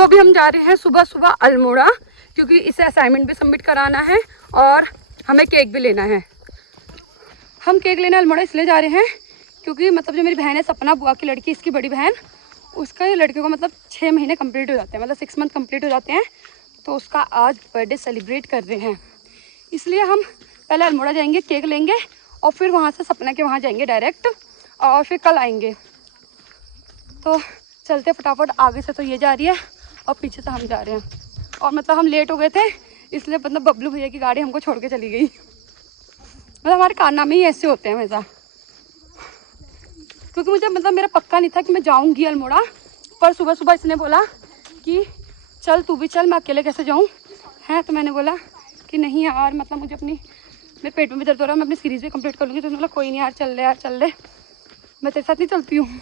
तो अभी हम जा रहे हैं सुबह सुबह अल्मोड़ा, क्योंकि इसे असाइनमेंट भी सबमिट कराना है और हमें केक भी लेना है। हम केक लेने अल्मोड़ा इसलिए जा रहे हैं क्योंकि मतलब जो मेरी बहन है सपना, बुआ की लड़की, इसकी बड़ी बहन, उसका ये लड़के को मतलब 6 महीने कंप्लीट हो जाते हैं, मतलब 6 मंथ कंप्लीट हो जाते हैं। तो उसका आज बर्थडे सेलिब्रेट कर रहे हैं, इसलिए हम पहले अल्मोड़ा जाएंगे, केक लेंगे और फिर वहाँ से सपना के वहाँ जाएंगे डायरेक्ट और फिर कल आएंगे। तो चलते फटाफट। आगे से तो ये जा रही है और पीछे से हम जा रहे हैं। और मतलब हम लेट हो गए थे इसलिए मतलब बबलू भैया की गाड़ी हमको छोड़ के चली गई। मतलब हमारे कारनामे ही ऐसे होते हैं हमेशा, क्योंकि मुझे मतलब मेरा पक्का नहीं था कि मैं जाऊंगी अल्मोड़ा, पर सुबह सुबह इसने बोला कि चल तू भी चल, मैं अकेले कैसे जाऊं है। तो मैंने बोला कि नहीं यार, मतलब मुझे अपनी, मेरे पेट में भी दर्द हो रहा है, मैं अपनी सीरीज़ भी कंप्लीट कर लूँगी। तो उसने बोला कोई नहीं यार, चल ले यार, चल ले, मैं तेरे साथ नहीं चलती हूँ।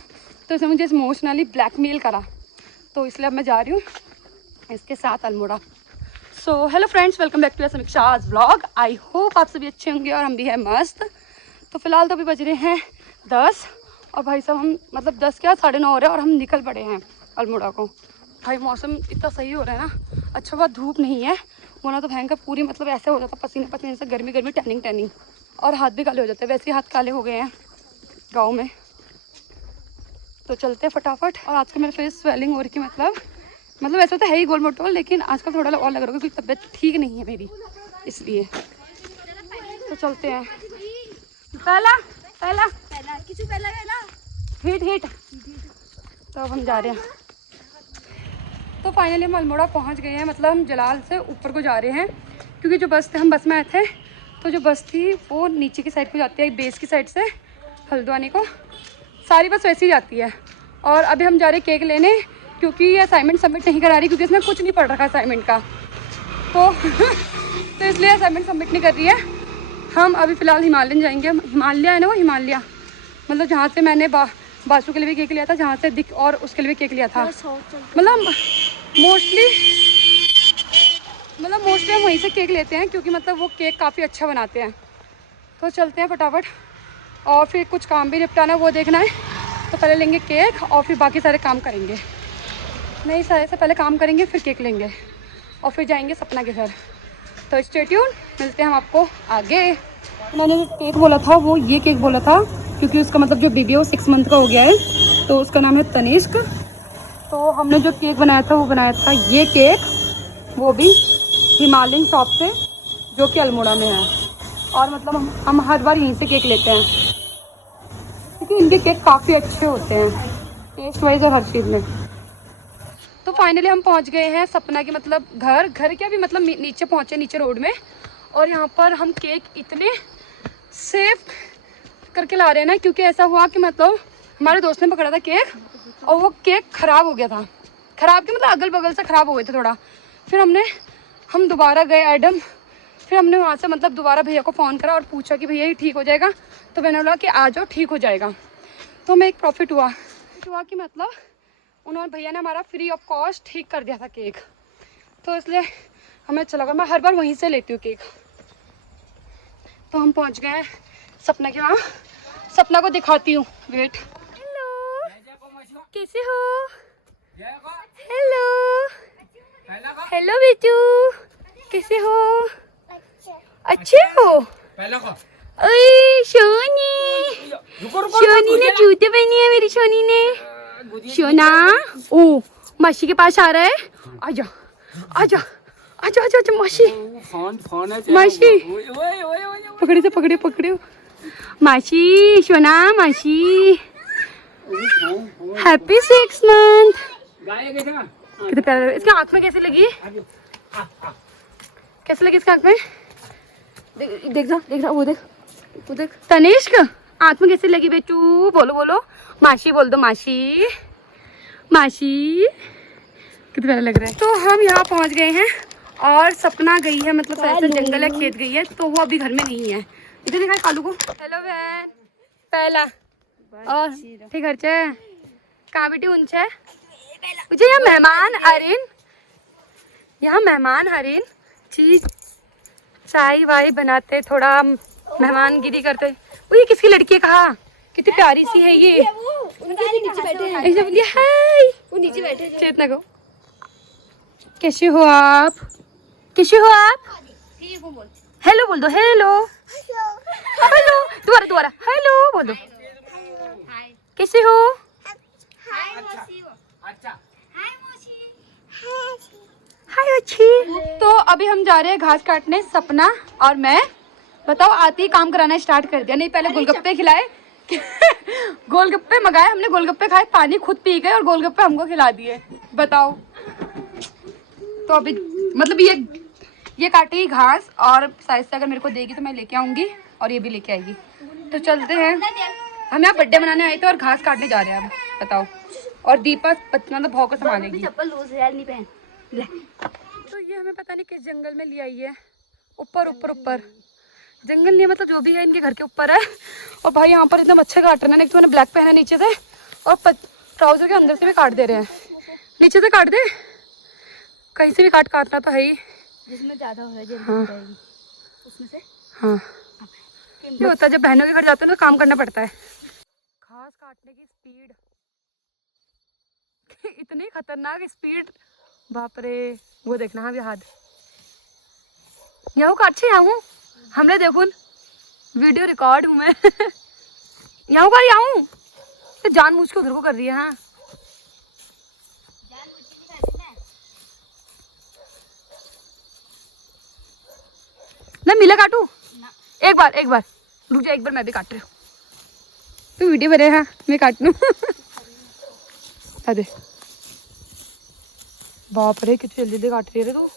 तो इसने मुझे इमोशनली ब्लैकमेल करा, तो इसलिए अब मैं जा रही हूँ इसके साथ Almora. So hello friends, welcome back to Samiksha's vlog. I hope आप सभी अच्छे होंगे और हम भी हैं मस्त। तो फिलहाल तो अभी बज रहे हैं 10 और भाई साहब हम मतलब 10 क्या 9:30 हो रहे हैं और हम निकल पड़े हैं अल्मोड़ा को। भाई मौसम इतना सही हो रहा है ना, अच्छा बात धूप नहीं है, वरना तो भयंकर पूरी मतलब ऐसे हो जाता पसीने पसीने से, गर्मी गर्मी, टैनिंग टैनिंग, और हाथ भी काले हो जाते हैं। वैसे ही हाथ काले हो गए हैं गाँव में। तो चलते हैं फटाफट। और आजकल मेरे फेस स्वेलिंग हो रही थी, मतलब ऐसा तो है ही गोल मोटोल, लेकिन आजकल थोड़ा और लग रहा है क्योंकि तबीयत ठीक नहीं है मेरी, इसलिए। तो चलते हैं। पहला हिट। तो अब हम जा रहे हैं। तो फाइनली हम अल्मोड़ा पहुंच गए हैं, मतलब हम जलाल से ऊपर को जा रहे हैं, क्योंकि जो बस थे, हम बस में आए थे, तो जो बस थी वो नीचे की साइड को जाती है, बेस की साइड से हल्द्वानी को, सारी बस वैसे ही जाती है। और अभी हम जा रहे हैं केक लेने, क्योंकि ये असाइनमेंट सबमिट नहीं करा रही, क्योंकि इसमें कुछ नहीं पढ़ रखा असाइनमेंट का, तो तो इसलिए असाइनमेंट सबमिट नहीं कर रही है। हम अभी फ़िलहाल हिमालयन जाएंगे। हिमालय है ना वो, हिमालय मतलब जहाँ से मैंने बासु के लिए भी केक लिया था, जहाँ से दिख और उसके लिए भी केक लिया था। मतलब मोस्टली हम वहीं से केक लेते हैं, क्योंकि मतलब वो केक काफ़ी अच्छा बनाते हैं। तो चलते हैं फटाफट, और फिर कुछ काम भी निपटाना है, वो देखना है। तो पहले लेंगे केक और फिर बाकी सारे काम करेंगे। नहीं, सारे से पहले काम करेंगे, फिर केक लेंगे और फिर जाएंगे सपना के घर। तो स्टे ट्यून, मिलते हैं हम आपको आगे। मैंने जो केक बोला था वो ये केक बोला था, क्योंकि उसका मतलब जो बेबी है वो 6 मंथ का हो गया है, तो उसका नाम है तनिष्क। तो हमने जो केक बनाया था वो बनाया था ये केक, वो भी हिमालयन शॉप से, जो कि अल्मोड़ा में है। और मतलब हम हर बार यहीं से केक लेते हैं, क्योंकि इनके केक काफ़ी अच्छे होते हैं टेस्ट वाइज और हर चीज़ में। तो फाइनली हम पहुंच गए हैं सपना के मतलब घर के अभी मतलब नीचे पहुंचे, नीचे रोड में। और यहाँ पर हम केक इतने सेफ करके ला रहे हैं ना, क्योंकि ऐसा हुआ कि मतलब हमारे दोस्त ने पकड़ा था केक और वो केक ख़राब हो गया था। ख़राब के मतलब अगल बगल से ख़राब हो गए थे थोड़ा। फिर हम दोबारा गए एडम, फिर हमने वहाँ से मतलब दोबारा भैया को फ़ोन करा और पूछा कि भैया ये ठीक हो जाएगा। तो मैंने बोला कि आ जाओ, ठीक हो जाएगा। तो हमें एक प्रॉफिट हुआ कि मतलब उन्होंने, भैया ने हमारा फ्री ऑफ कॉस्ट ठीक कर दिया था केक, तो इसलिए हमें अच्छा लगा। मैं हर बार वहीं से लेती हूँ केक। तो हम पहुँच गए हैं सपना के वहाँ, सपना को दिखाती हूँ, वेट। हेलो, कैसे हो? हेलो बेटू, कैसे हो? अच्छे हो? ओए शोनी ने जूते पहनी है, मेरी शोनी ने। शोना, ओ मासी के पास आ रहा है, आजा आजा आजा आजा आजा मासी, मासी पकड़े मासी, शोना मासी, हैप्पी 6 मंथ। कितने प्यारे लग, इसके आँख में कैसे लगी, इसके आँख में? देख रहा वो देख तनिष्क, आँख में कैसे लगी बेटू? बोलो मासी, बोल दो मासी, कितना प्यारा लग रहा है। तो हम यहाँ पहुँच गए हैं और सपना गई है, मतलब ऐसे जंगल है, खेत गई है, तो वो अभी घर में नहीं है। इधर दिखाए कालू को। हेलो बहन, पहला और ठीक घर चे कहाँ बेटी उनसे मुझे यहाँ मेहमान हरिन चीज चाय वाय बनाते, थोड़ा मेहमानगिरी करते। वो ये किसकी लड़की है, कहा कितनी प्यारी सी है ये, नीचे बैठे हैं, वो नीचे बैठे चेतना को कैसे हो आप? कैसे हो आप? हेलो बोल दो, हेलो हेलो, दोबारा दोबारा हेलो बोल दो। कैसे हो? हाय अच्छी। तो अभी हम जा रहे हैं घास काटने, सपना और मैं। बताओ, आते ही काम कराना स्टार्ट कर दिया। नहीं, पहले गोलगप्पे खिलाए गोलगप्पे मंगाए हमने, गोलगप्पे खाए, पानी खुद पी गए और गोलगप्पे हमको खिला दिए। बताओ। तो अभी मतलब ये काटी घास और शायद से अगर मेरे को देगी तो मैं लेके आऊंगी और ये भी लेके आएगी। तो चलते हैं। हम यहाँ बर्थडे मनाने आए थे और घास काटने जा रहे हैं हम। बताओ। और दीपा मतलब भाव को संभालेगी। चप्पल लूज है, नहीं पहन। तो ये हमें पता नहीं किस जंगल में ले आई है। ऊपर ऊपर ऊपर जंगल नहीं, मतलब जो भी है इनके घर के ऊपर है। और भाई यहाँ पर इतना मच्छर काट रहे हैं। एक तो मैंने ब्लैक पहना नीचे से और ट्राउजर के अंदर से भी काट दे रहे हैं। नीचे से काट दे, कहीं से भी काटना तो है ही। जिसमें ज्यादा हो रहा है हाँ। उसमें से हाँ ये होता है जब बहनों के घर जाते हैं तो काम करना पड़ता है। घास काटने की स्पीड इतनी खतरनाक स्पीड, बाप रे। वो देखना हाँ हाथ यहाँ काट यहाँ हमने देखो वीडियो रिकॉर्ड हूँ मैं यहाँ कर यहाँ तो जानबूझ के उधर को कर रही है। हाँ मैं मिला काटू एक बार रुक जा, एक बार मैं भी काट रही हूँ। तू वीडियो बने हाँ, मैं काट लूँ अरे बाप रे कितनी जल्दी जल्दी काट रही है तू।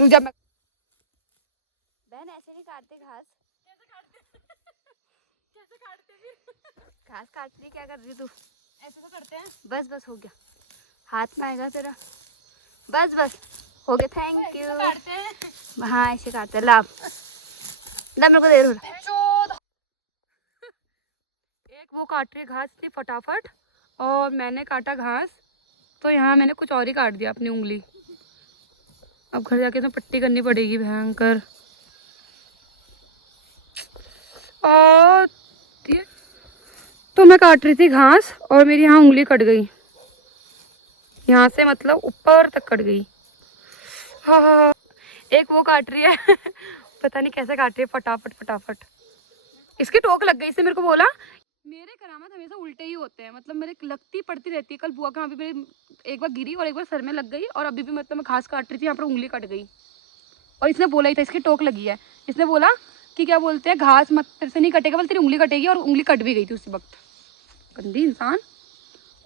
रुक जा, मैं बहन ऐसे नहीं काटते घास। कैसे काटते फिर घास काट रही, क्या कर रही तू? ऐसे तो करते हैं। बस हो गया, हाथ में आएगा तेरा। बस हो गया, थैंक यू। हाँ ऐसे काटते हैं। लाभ मेरे को देर हो रहा। एक वो काट रही घास थी फटाफट और मैंने काटा घास, तो यहाँ मैंने कुछ और ही काट दिया अपनी उंगली। अब घर जाके तो पट्टी करनी पड़ेगी भयंकर। और तो मैं काट रही थी घास और मेरी यहाँ उंगली कट गई, यहाँ से मतलब ऊपर तक कट गई। हाँ एक वो काट रही है पता नहीं कैसे काट रही है, फटाफट। इसकी टोक लग गई, इसने मेरे को बोला। मेरे करामत हमेशा उल्टे ही होते हैं, मतलब मेरे लगती पड़ती रहती है। कल बुआ के यहाँ भी मेरे एक बार गिरी और एक बार सर में लग गई, और अभी भी मतलब मैं घास काट रही थी, यहाँ पर उंगली कट गई। और इसने बोला ही था इसकी टोक लगी है। इसने बोला कि क्या बोलते हैं, घास मत तेरे से नहीं कटेगा, बल्कि तेरी उंगली कटेगी, और उंगली कट भी गई थी उसी वक्त। गंदी इंसान।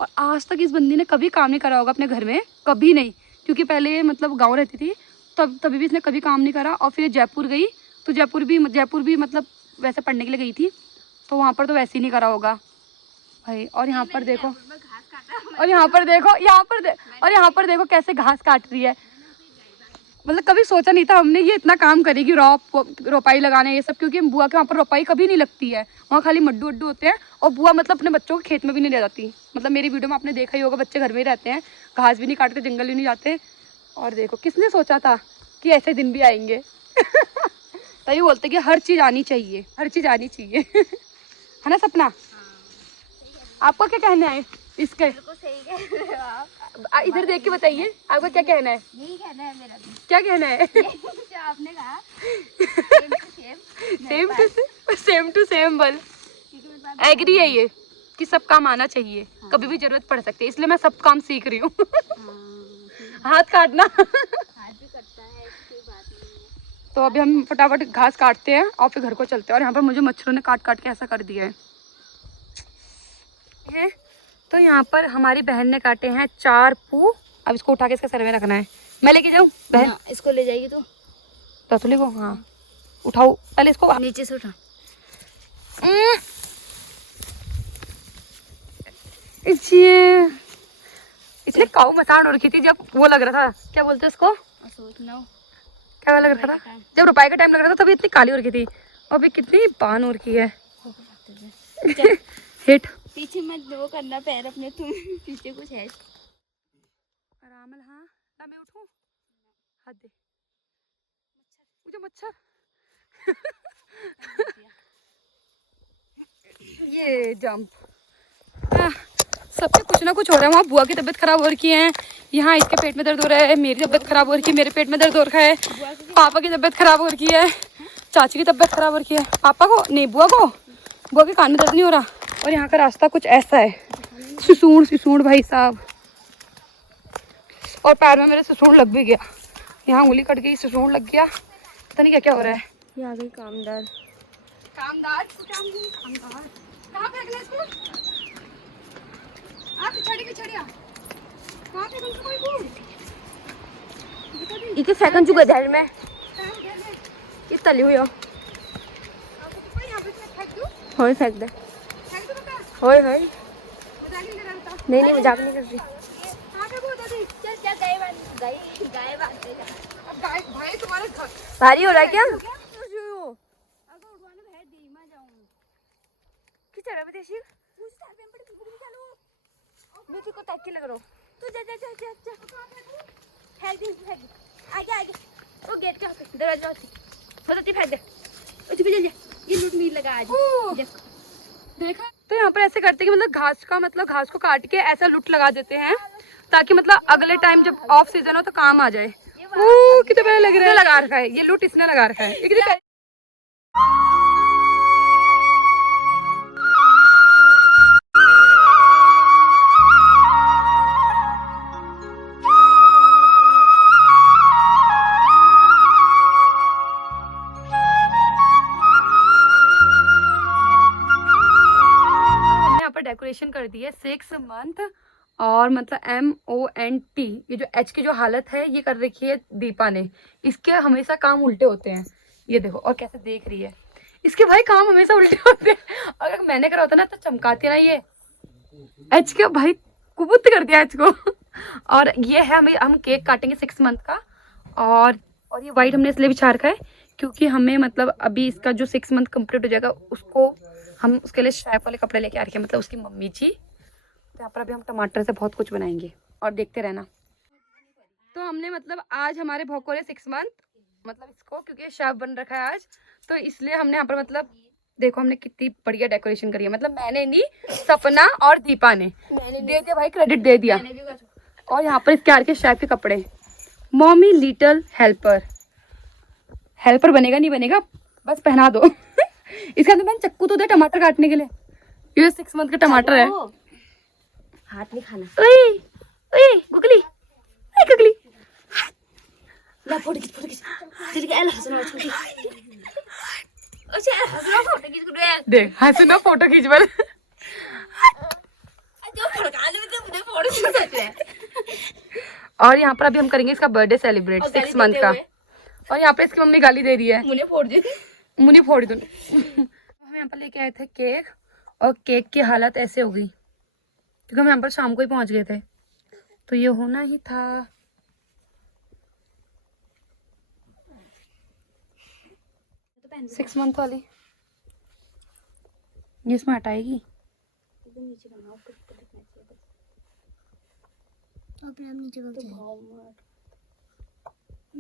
और आज तक इस बंदी ने कभी काम नहीं करा होगा अपने घर में, कभी नहीं। क्योंकि पहले मतलब गाँव रहती थी तभी भी इसने कभी काम नहीं करा। और फिर जयपुर गई तो जयपुर भी मतलब वैसे पढ़ने के लिए गई थी, तो वहाँ पर तो वैसे ही नहीं करा होगा भाई। और यहाँ पर देखो, और यहाँ पर देखो कैसे घास काट रही है। मतलब कभी सोचा नहीं था हमने ये इतना काम करेगी, रोपाई लगाने ये सब। क्योंकि बुआ के वहाँ पर रोपाई कभी नहीं लगती है, वहाँ खाली मड्डू वड्डू होते हैं। और बुआ मतलब अपने बच्चों को खेत में भी नहीं ले जाती। मतलब मेरी वीडियो में आपने देखा ही होगा, बच्चे घर में ही रहते हैं, घास भी नहीं काटते, जंगल भी नहीं जाते। और देखो किसने सोचा था कि ऐसे दिन भी आएंगे तभी बोलते कि हर चीज़ आनी चाहिए है ना सपना? आपको क्या कहना है इसके? सही कह रहे हो आप। इधर देख के बताइए आपका क्या कहना है? यही कहना है मेरा भी। क्या कहना है? जो आपने कहा सेम टू सेम बल एग्री है ये कि सब काम आना चाहिए। हाँ। कभी भी जरूरत पड़ सकती है, इसलिए मैं सब काम सीख रही हूँ हाथ काटना हाथ भी कटता है, कोई बात नहीं है। तो अभी हम फटाफट घास काटते हैं और फिर घर को चलते हैं। और यहाँ पर मुझे मच्छरों ने काट के ऐसा कर दिया है। तो यहाँ पर हमारी बहन ने काटे हैं 4 पू। अब इसको उठा के इसका सर में रखना है। मैं लेके जाऊँ बहन? इसको ले जाएगी तो ततुली को? हाँ उठाओ पहले इसको, नीचे से उठा। इसने काऊ मसान हो रखी थी जब वो लग रहा था, क्या बोलते इसको, क्या लग रहा था जब रुपाई का टाइम लग रहा था, तभी इतनी काली हो रखी थी। और अभी कितनी पान हो रखी है हिट। पीछे मत वो करना पैर अपने, तुम पीछे कुछ है आराम। हाँ ना मैं उठूं, हाथ दे मुझे मच्छर ये जंप सबसे कुछ ना कुछ हो रहा है। वहाँ बुआ की तबीयत खराब हो रखी है, यहाँ इसके पेट में दर्द हो रहा है, मेरी तबीयत खराब हो रखी है, मेरे पेट में दर्द हो रखा है, पापा की तबीयत खराब हो रखी है, चाची की तबीयत खराब हो रखी है, पापा को नहीं, बुआ के कान में दर्द नहीं हो रहा। और यहाँ का रास्ता कुछ ऐसा है, सुसूड़ भाई साहब, और पैर में मेरे सुसूड़ लग भी गया, यहाँ उंगली कट गई, सुसूड़ लग गया, पता नहीं क्या क्या हो रहा है। ये आ गई कामदार। कामदार कहाँ फेंकना इसको? आप पिछड़िया कहाँ फेंकूं इसको? कोई दूर इके सेकंड चुका धैर्य में इस तली हुई हो होय फेंक दे होय नहीं मजाक नहीं कर रही। भाई तुम्हारे घर भारी हो रहा है क्या? को टैक्की लग रहा हूँ तू जा फेंक दे आगे वो गेट के दरवाजा से फेंक दे ये लूट मील लगा आज देखा। तो यहाँ पर ऐसे करते हैं कि मतलब घास को काट के ऐसा लुट लगा देते हैं ताकि मतलब अगले टाइम जब ऑफ सीजन हो तो काम आ जाए। कितने पहले लग रहा है, लगा रखा है ये लुट, इसने लगा रखा है। डेकोरेशन कर दी है 6 मंथ और मतलब MONT, ये जो H की जो हालत है ये कर रखी है दीपा ने। इसके हमेशा काम उल्टे होते हैं, ये देखो, और कैसे देख रही है, इसके भाई काम हमेशा उल्टे होते हैं। अगर मैंने करा होता ना तो चमकाती ना ये H के भाई कुबुत कर दिया H को। और ये है हम केक काटेंगे 6 मंथ का, और ये वाइट हमने इसलिए बिछा रखा है क्योंकि हमें मतलब अभी इसका जो 6 मंथ कंप्लीट हो जाएगा उसको हम उसके लिए शेफ वाले कपड़े लेके आ रखे हैं, मतलब उसकी मम्मी जी। तो यहाँ पर अभी हम टमाटर से बहुत कुछ बनाएंगे और देखते रहना। तो हमने मतलब आज हमारे भौकोरे 6 मंथ मतलब इसको, क्योंकि शेफ बन रखा है आज, तो इसलिए हमने यहाँ पर मतलब देखो हमने कितनी बढ़िया डेकोरेशन करी है। मतलब मैंने नहीं, सपना और दीपा ने दे दिया भाई, क्रेडिट दे दिया। और यहाँ पर इसके आ रखे शेफ के कपड़े, मॉमी लिटिल हेल्पर बनेगा नहीं बनेगा बस पहना दो। इसका तो मैंने चक्कू तो दे टमाटर काटने के लिए, ये 6 मंथ का टमाटर है। हाथ नहीं खाना। गुगली ला फोटो खींच चल के एला हंसना छोटी अच्छा हंसना फोटो खींच कर देख हंसना फोटो खींच बल जो फड़का ले तो मुझे फोटो खींच सकते हैं। और यहाँ पर अभी हम करेंगे इसका बर्थडे सेलिब्रेट 6 मंथ का। और यहाँ पे इसकी मम्मी गाली दे रही है, मुझे फोड़ दो। हम यहाँ पर लेके आए थे केक, और केक की हालत ऐसे हो गई क्योंकि हम यहाँ पर शाम को ही पहुंच गए थे, तो ये होना ही था। 6 मंथ वाली ये इसमें हटाएगी।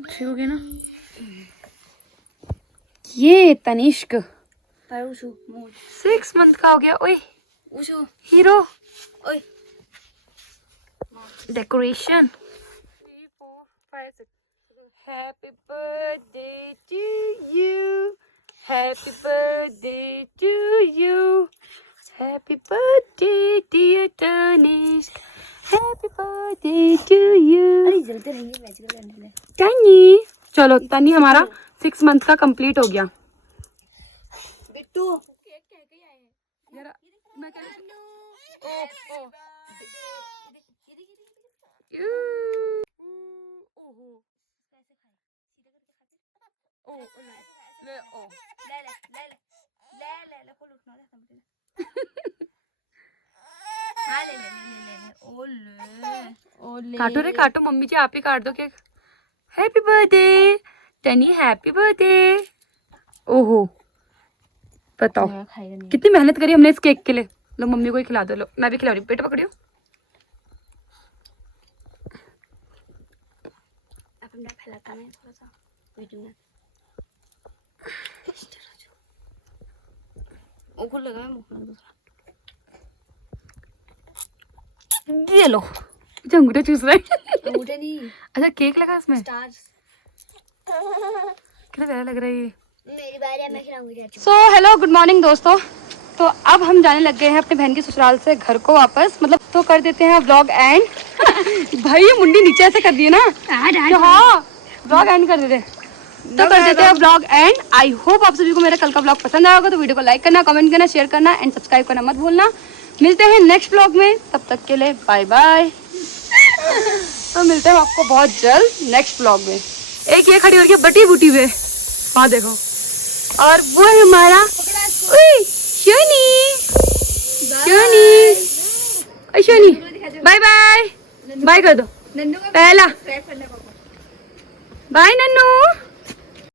ठीक हो गया ना। ये तनिष्क 6 मंथ का हो गया। ओए hero decoration. 3 4 5 6 happy birthday to you, happy birthday to you, happy birthday dear Tanishk, happy birthday to you. Tani चलो, तनी हमारा 6 मंथ का कंप्लीट हो गया। बिट्टू केक कह के आए हैं यार, मैं कह रही काटो रे काटो, मम्मी जी आप ही काट दो केक। हैप्पी बर्थडे टनी, हैप्पी बर्थडे। ओहो बताओ कितनी मेहनत करी हमने इस केक के लिए। लो मम्मी को ही खिला दो, लो मैं भी खिला रही हूँ, पेट पकड़ियो। फैलाता है थोड़ा सा वीडियो में लगा है मुख में दूसरा। ये लो। अच्छा अंगूठा चूस रहा है। अंगूठे नहीं, अच्छा केक लगा इसमें, स्टार्स। कितना प्यारा लग रहा है ये। मेरी बारी है, मैं खिलाऊंगी। सो हेलो गुड मॉर्निंग दोस्तों। तो अब हम जाने लग गए हैं अपने बहन के ससुराल से घर को वापस, मतलब तो कर देते हैं व्लॉग एंड। भाई ये मुंडी नीचे ऐसे कर दी है ना, हाँ व्लॉग एंड कर देते हैं। तो कर देते हैं व्लॉग एंड। आई होप आप सभी को मेरा कल का व्लॉग पसंद आया होगा, तो वीडियो को लाइक करना, कमेंट करना, शेयर करना एंड सब्सक्राइब करना मत भूलना। मिलते हैं नेक्स्ट व्लॉग में, तब तक के लिए बाय बाय। तो मिलते हैं आपको बहुत जल्द नेक्स्ट व्लॉग में। एक ये खड़ी हो रही है बटी बूटी हुए, वहाँ देखो, और वो है हमारा Shani. Shani Shani bye bye, bye कर दो नन्नू का पहला, सब्सक्राइब करना पापा। बाय नन्नू।